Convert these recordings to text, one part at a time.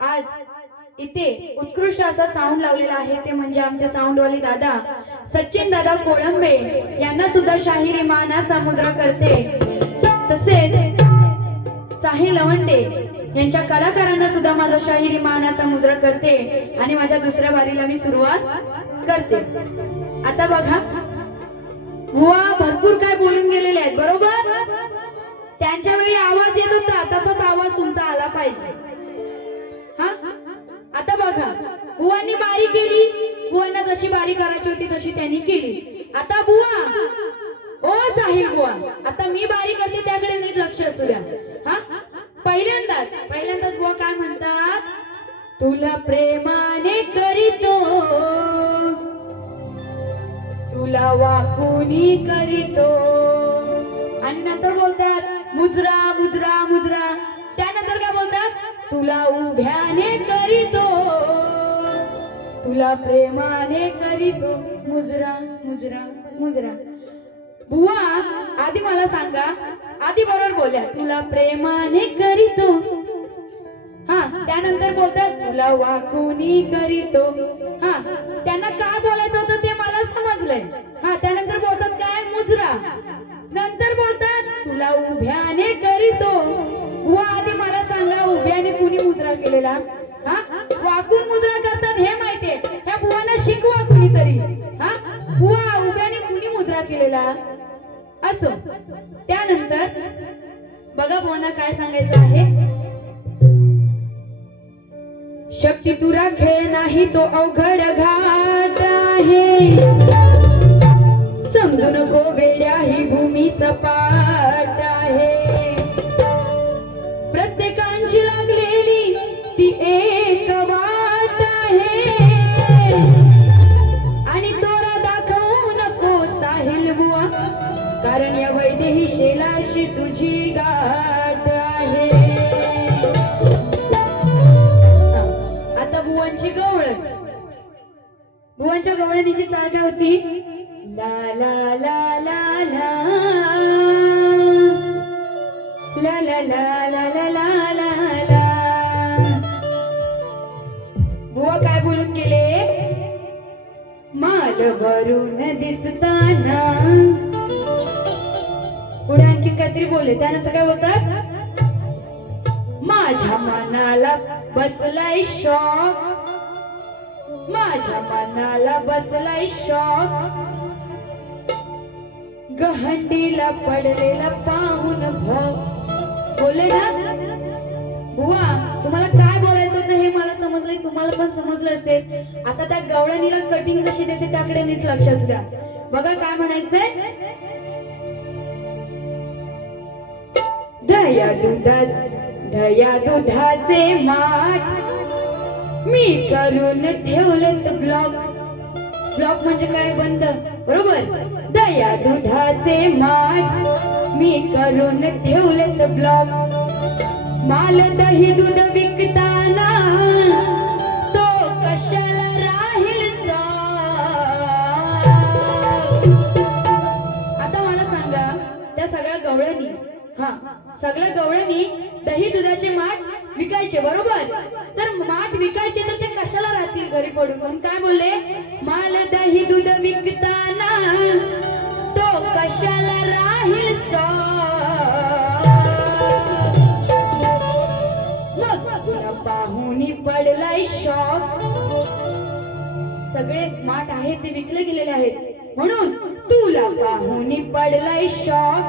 आज इथे उत्कृष्ट असा साऊंड लावलेला आहे ते म्हणजे आमचे साऊंडवाले दादा सचिन दादा कोळंबे यांना सुद्धा शाहिरी मानाचा मुजरा करते। तसेच साहिल लवंडे यांच्या कलाकारांना सुद्धा माझा शाहिरी मानाचा मुजरा करते आणि माझ्या दुसऱ्या वारीला मी सुरुवात करते। आता बघा बुवा भरपूर काय बोलून गेलेले आहेत बरोबर, त्यांच्या वेळी आवाज येत होता तसाच आवाज तुमचा आला पाहिजे। हा आता बघा बुवांनी बारी केली, बुवांना जशी बारी करायची होती तशी त्यांनी केली। आता बुवा ओ साहिल बुवा आता मी बारी करते त्याकडे नीट लक्ष असू द्या। हा पहिल्यांदाच बुवा काय म्हणतात, तुला प्रेमाने करीतो तुला वाकुनी करीतो, आणि नंतर बोलतात मुजरा मुजरा मुजरा, त्यानंतर काय बोलतात तुला उभ्याने करीतो तुला प्रेमाने करीतो मुजरा मुजरा मुजरा। बुवा आधी मला सांगा, आधी बरोबर बोलल्या तुला प्रेमाने करीतो, हा त्यानंतर बोलतात तुला वाकुनी करीतो। हा त्यांना काय बोलायचं होतं ते मला समजलंय। हा त्यानंतर बोलतात काय मुजरा, नंतर बोलतात तुला उभ्याने करीतो। बुवा आधी मला सांगा उभ्याने कुणी मुजरा केलेला, हा वाकून मुजरा करतात हे माहितीये, ह्या बुवांना शिकवा कुणीतरी। हा बुवा उभ्याने कुणी मुजरा केलेला असो, त्यानंतर बघा बुवांना काय सांगायचं आहे, शक्ती तुरा खेळ नाही तो अवघड घाट आहे, समजू नको वेड्या ही भूमी सपाट आहे, प्रत्येकांची लागलेली ती एक वाट आहे, आणि तोरा दाखवू नको साहिल बुवा कारण या वैदेही शेलाशी तुझी गाठ आहे। आता बुवांची गवळण, बुवांच्या गवळणीची चाल काय होती, ला ला ला ला ला ला ला ला ला ला ला ला ला। बुवा काय बोलून गेले, माल वरून दिसताना, पुढे आणखी काहीतरी बोलले, त्यानंतर काय बोलतात, माझ्या मनाला बसलाय शॉक, माझ्या मनाला बसलाय शॉक, गहंडीला पडलेला पाहून भाव। बोलले ना बुवा, तुम्हाला काय बोलायचं होतं हे मला समजलंय, तुम्हाला पण समजलं असेल। आता त्या गवळणीला कटिंग कशी देते त्याकडे नीट लक्ष असू द्या। बघा काय म्हणायचंय, दया दुधाचे माठ मी करून ठेवलेत ब्लॉक, ब्लॉक म्हणजे काय बंद बरोबर, दया दुधाचे माठ मी करून ठेवलेत ब्लॉक, माल दही दूध विकताना तो कशाला राहील स्टॉक। आता मला सांगा त्या सगळ्या गवळणी, हा सगळ्या गवळणी दही दुधाचे माठ विकायचे बरोबर, तर माठ विकायचे तर ते कशाला राहतील घरी पडून, म्हणून काय बोलले, माल दही दूध विकताना तो कशाला राहील स्टॉक, मग तुला पाहुणी पडलाय शॉक, सगळे माठ आहेत ते विकले गेलेले आहेत म्हणून तुला पाहुणी पडलाय शॉक,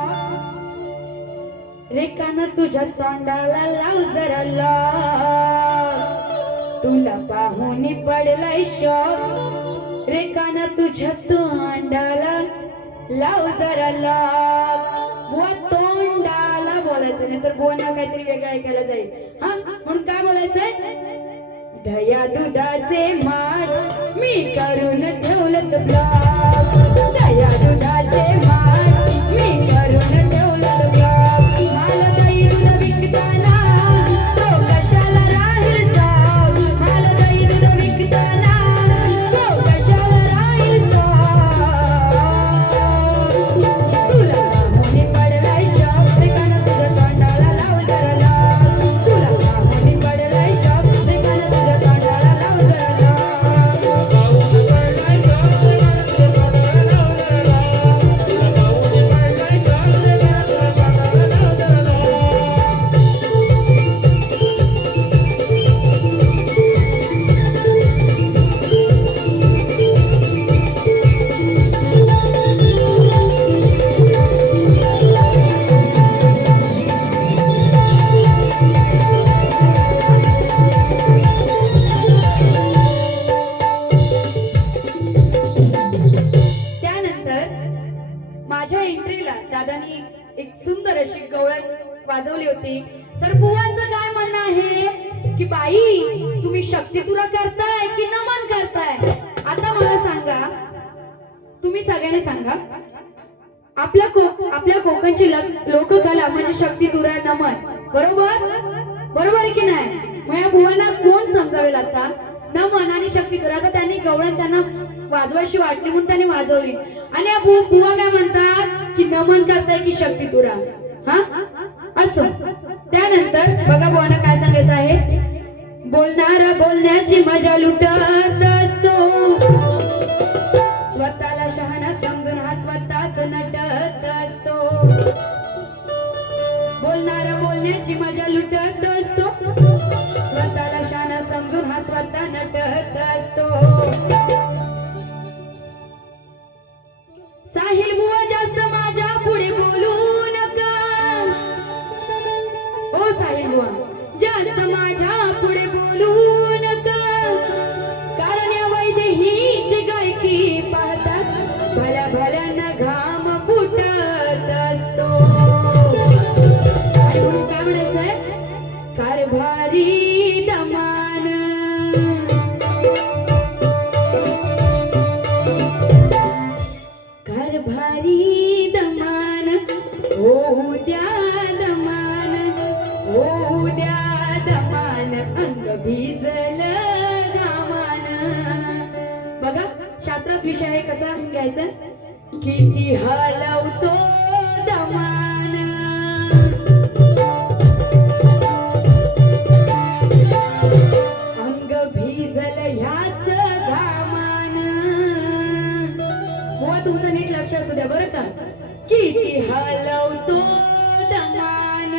रेखाना तुझ्या तोंडाला लाव जरा लॉक, तुला पाहुणी पडलाय शॉक, रेखाना तुझ्या तोंडाला लाव जरा लॉक। बुवा तोंडाला बोलायचं नाही तर बुवांना काहीतरी वेगळं ऐकायला जाईल, हा म्हणून काय बोलायचंय, दया दुधाचे माठ मी करून ठेवलेत ब्लॉक, दया दुधाचे माठ मी करून ठेवलेत ब्लॉक, माल दही दूध विकताना तो कशाला राहील स्टॉक, माल दही दूध विकताना तो कशाला राहील स्टॉक, तुला पाहुणी पडलाय शॉक, रेखाना तुझ्या तोंडाला लाव जरा लॉक, तुला पाहुणी पडलाय शॉक, तुम्ही शक्तितुरा करताय की नमन करताय? आता मला सांगा, तुम्ही सगळ्यांनी सांगा, आपल्या कोकणची लोककला म्हणजे शक्तितुरा नमन, बरोबर? बरोबर आहे की नाही? मग या बुवांना कोण समजावेल आता? नमन आणि शक्तितुरा. आता त्यांनी गवळण त्यांना वाजवायची वाटली म्हणून त्यांनी वाजवली, आणि या बुवा काय म्हणतात की नमन करताय की शक्तितुरा? हा असो. त्यानंतर बघा बुवांना काय सांगायचं आहे. बोलणारा बोलण्याची मजा लुटत असतो, स्वतःला शहाणा समजून हा स्वतःच नटत असतो. बोलणारा बोलण्याची मजा लुटत असतो, स्वतःला शहाणा समजून हा स्वतः नटत असतो. साहिल बुवा जास्त माझ्या पुढे बोलू नका, ओ साहिल बुवा जास्त माझ्या पुढे बोलू नका, कारण या वैदेहीची गायकी पाहतात भल्या भल्यांना घाम फुटत असतो. आणि म्हणून काय म्हणायचंय, कारभारी दमान, कारभारी दमान, होऊ द्या दमान, होऊ द्या दमान, अंग भिजल घामान. बघा शास्त्रात विषय आहे कसा घ्यायचा, किती हलवतो दमान, अंग भिजल ह्याच घामान. बुवा तुमचं नीट लक्ष असू द्या बरं का. किती हलवतो दमान,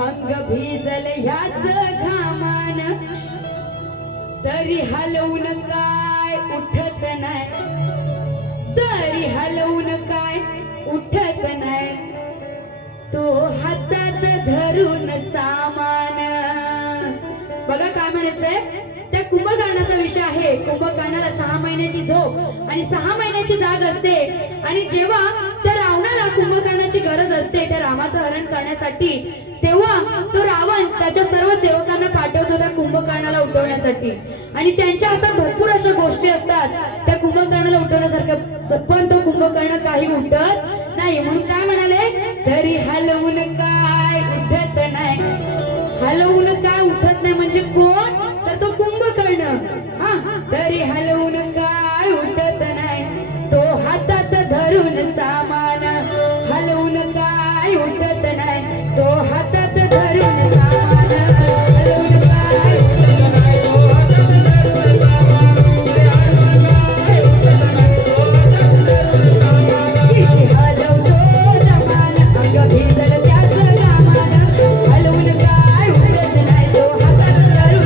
अंग भिजल ह्याच घामान, तरी हलवून काय उठत नाही, तरी हलवून काय उठत नाही, तो हातात धरून सामान. बघा काय म्हणायचंय, त्या कुंभकर्णाचा विषय आहे. कुंभकर्णाला 6 महिन्याची झोप आणि 6 महिन्याची जाग असते, आणि जेव्हा त्या रावणाला कुंभकर्णाची गरज असते त्या रामाचं हरण करण्यासाठी, तेव्हा तो रावण त्याच्या सर्व सेवकांना पाठवतो त्या कुंभकर्णाला उठवण्यासाठी, आणि त्यांच्या हातात भरपूर अशा गोष्टी असतात त्या कुंभकर्णाला उठवण्यासारख्या, पण तो कुंभकर्ण काही उठत नाही. म्हणून काय म्हणाले, तरी हलवून काय उठत नाही. हलवून काय उठत नाही म्हणजे कोण, तर तो कुंभकर्ण. हा, तरी हलवून काय उठत नाही, तो हातात धरून सामान, हलवून काय उठत नाही, तो हातात धरून सामान, हलवून काय उठत नाही, तो हातात धरून सामान. किती हलवतो दमान, अंग भिजल त्याच घामान, हलवून काय उठत नाही, तो हातात धरून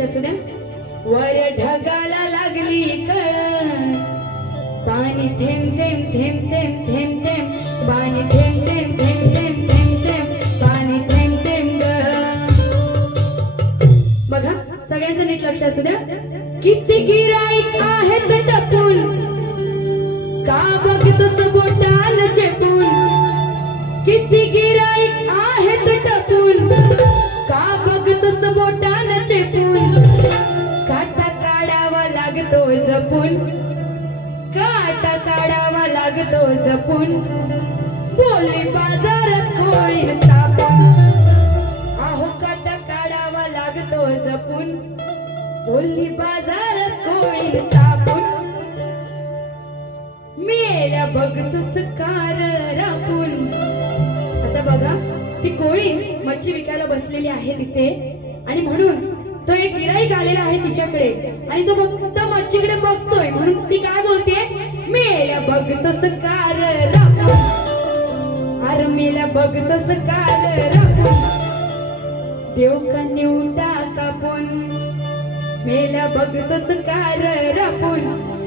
लक्ष असू द्या. वर ढगाला लागली कळ, पाणी थेंब थेंब थेंब थेंब थेंब थेंब, पाणी थेंब थेंब थेंब थेंब थेंब थेंब, पाणी थेंब थेंब बघा सगळ्यांचं नीट लक्ष असू द्या. किती गिराईक आहेत टपून, का बघतोस बोटान चेपून. किती गिराईक आहेत टपून, का बघतोस बोटान चेपून. काटा काढावा लागतो जपून, काटा काढावा लागतो जपून. बोली बाजारात कोळीन तापून, अहो काटा काढावा लागतो जपून. बोली बाजारात कोळीन तापून. मेला बघतोस कार रापून. आता बघा ती कोळी मच्छी विकायला बसलेली आहे तिथे, आणि म्हणून तो एक गिराईक आलेला आहे तिच्याकडे, आणि तो फक्त मच्छीकडे बघतोय. म्हणून ती काय बोलते, मेला बघतोस कार रापून. अरे मेला बघतोस कार रापून. देव का निवटा कापून. मेला बघतोस कार रापून,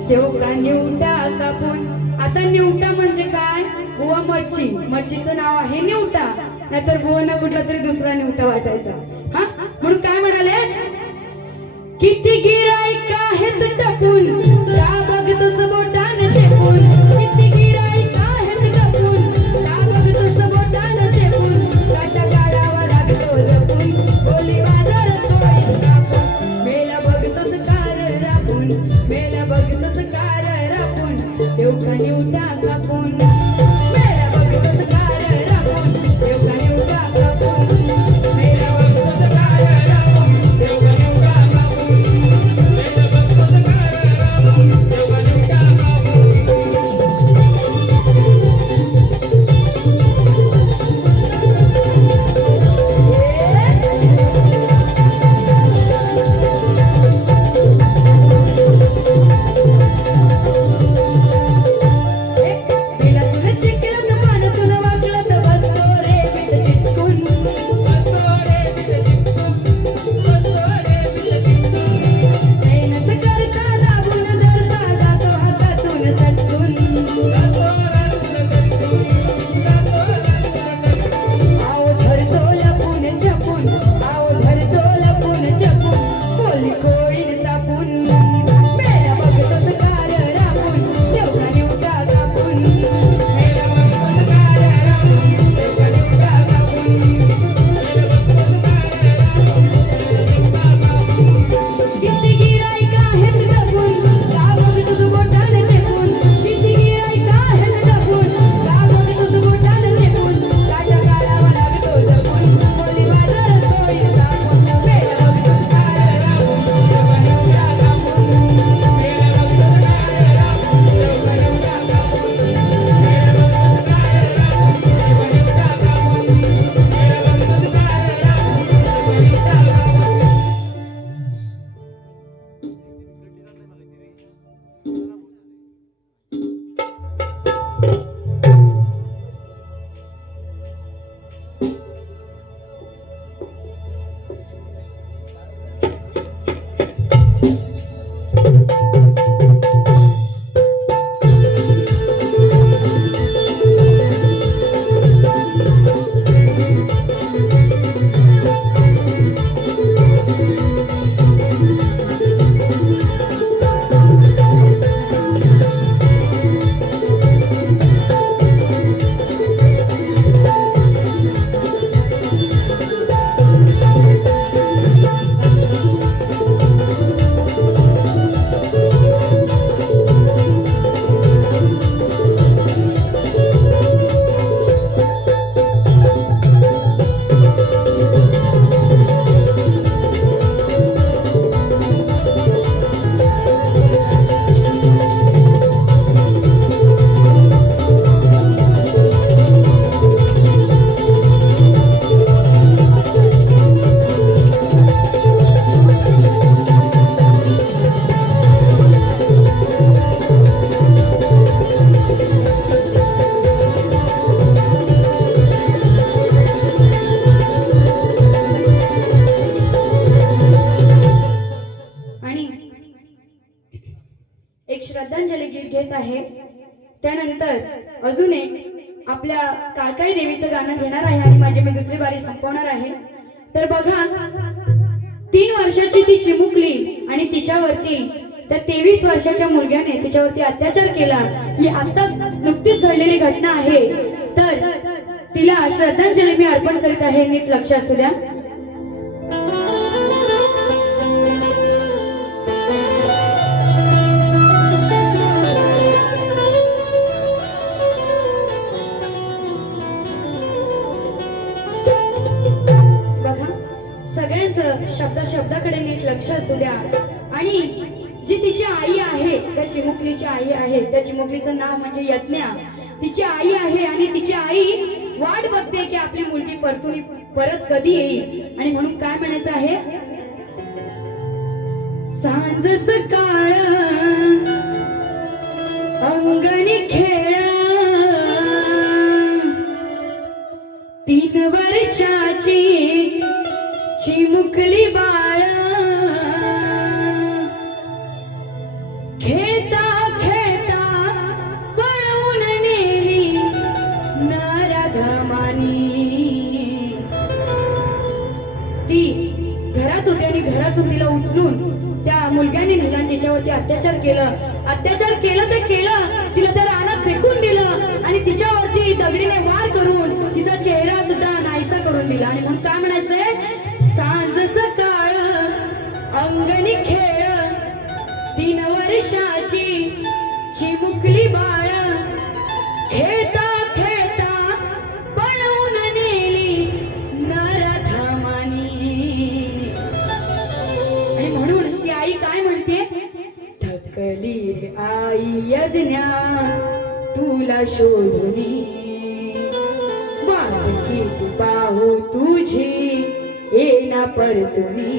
देव का निवटा कापून. आता निवटा म्हणजे काय, बुवा मच्छी, मच्छीचं नाव आहे निवटा, नाहीतर बुवांना कुठला तरी दुसरा निवटा वाटायचा. हा म्हणून काय म्हणाले, किती गिराईक आहेत टपून, का बघतोस बोटान चेपून. किती गिराईक आहेत टपून, का बघतोस बोटान चेपून. काटा काढावा लागतो जपून, बोली बाजारात कोळीन तापून. मेला बघतोस कार रापून, मेला बघतोस कार रापून. देव का निवटा कापून. मेला बघतोस कार रापून, देव का निवटा कापून. मेला बघतोस कार रापून, देव का निवटा कापून. मेला बघतोस कार रापून, येत आहे. त्यानंतर अजून एक आपल्या काळकाई देवीचं गाणं घेणार आहे आणि माझी मी दुसरी बारी संपवणार आहे. तर बघा, 3 वर्षाची ती चिमुकली आणि तिच्यावरती त्या 23 वर्षाच्या मुलग्याने तिच्यावरती अत्याचार केला. ही आत्ताच नुकतीच घडलेली घटना आहे. तर तिला श्रद्धांजली मी अर्पण करीत आहे. नीट लक्ष असू द्या. सगळ्यांचं शब्दाकडे नीट लक्ष असू द्या. आणि जी तिची आई आहे, त्या चिमुकलीची आई आहे, त्या चिमुकलीचं नाव म्हणजे यज्ञा. तिची आई आहे आणि तिची आई वाट बघते की आपली मुलगी परत कधी येईल. आणि म्हणून काय म्हणायचं आहे, सांज सकाळ अंगणी खेळ 3 वर्षाची चिमुकली बाळ खेळता खेळता पळवून नेली नराधमानी. ती घरात होती आणि घरातून तिला उचलून त्या मुलग्याने नेला आणि तिच्यावरती अत्याचार केलं ते केलं. तिला त्या रानात फेकून दिलं आणि तिच्यावरती दगडीने वार करून तिचा चेहरा सुद्धा नाहीसा करून दिला. आणि म्हणून काय म्हणायचंय, सांज सकाळ अंगणी खेळ 3 वर्षाची चिमुकली बाळ खेळता खेळता पळवून नेली नराधमानी. आणि म्हणून ती आई काय म्हणते, थकली आई यज्ञा तुला शोधुनी वाट तू पाहू तुझी येना परतुनी.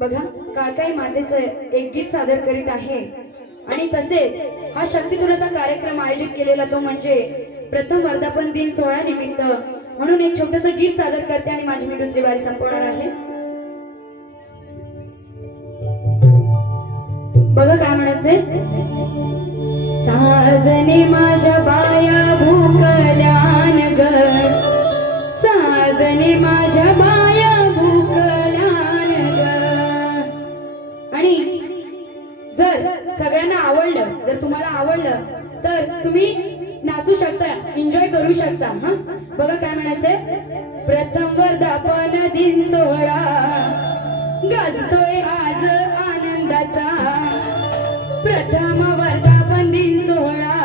बघा, काळकाई मातेचं एक गीत सादर करीत आहे आणि तसेच हा शक्तितुलाचा कार्यक्रम आयोजित केलेला तो म्हणजे प्रथम वर्धापन दिन सोहळा निमित्त म्हणून एक छोटस गीत सादर करते आणि माझी मी दुसरी बारी संपवणार आहे. बघा काय म्हणायचंय. साजने माझ्या बाया भूकल्यान ग, साजने माझ्या बाया भूकल्यान ग. आणि जर सगळ्यांना आवडलं, जर तुम्हाला आवडलं तर तुम्ही नाचू शकता, एन्जॉय करू शकता. हा बघा काय म्हणायचंय. प्रथम वर्धापन दिन सोहळा गाजतोय आज आनंदाचा, प्रथम वर्धापन दिन सोहळा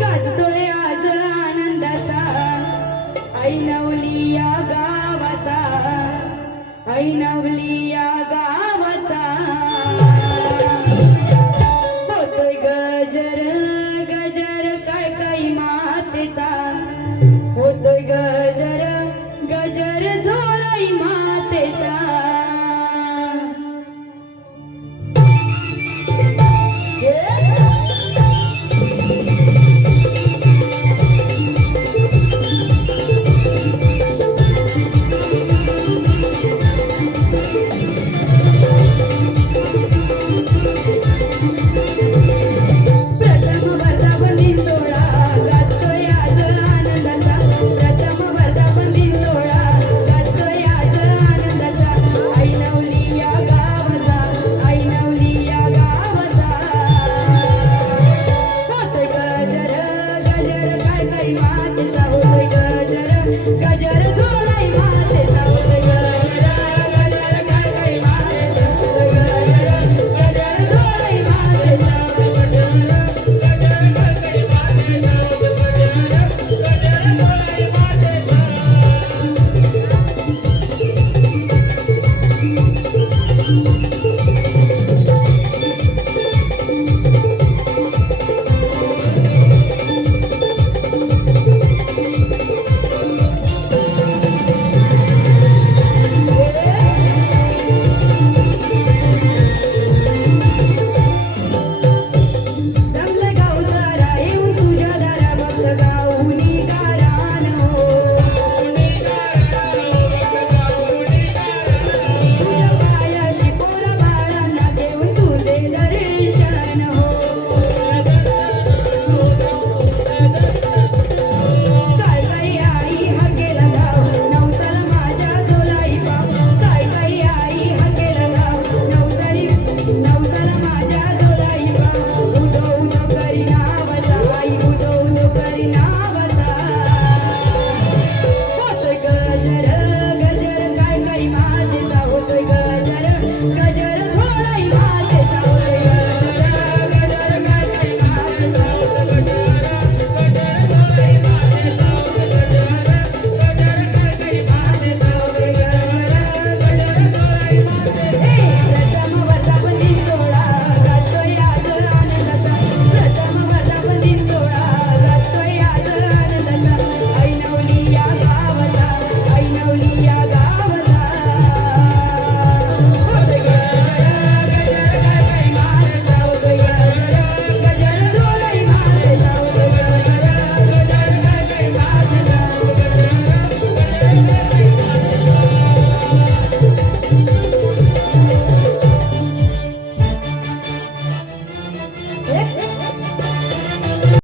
गाजतोय आज आनंदाचा. ऐनवली या गावाचा, ऐनवली या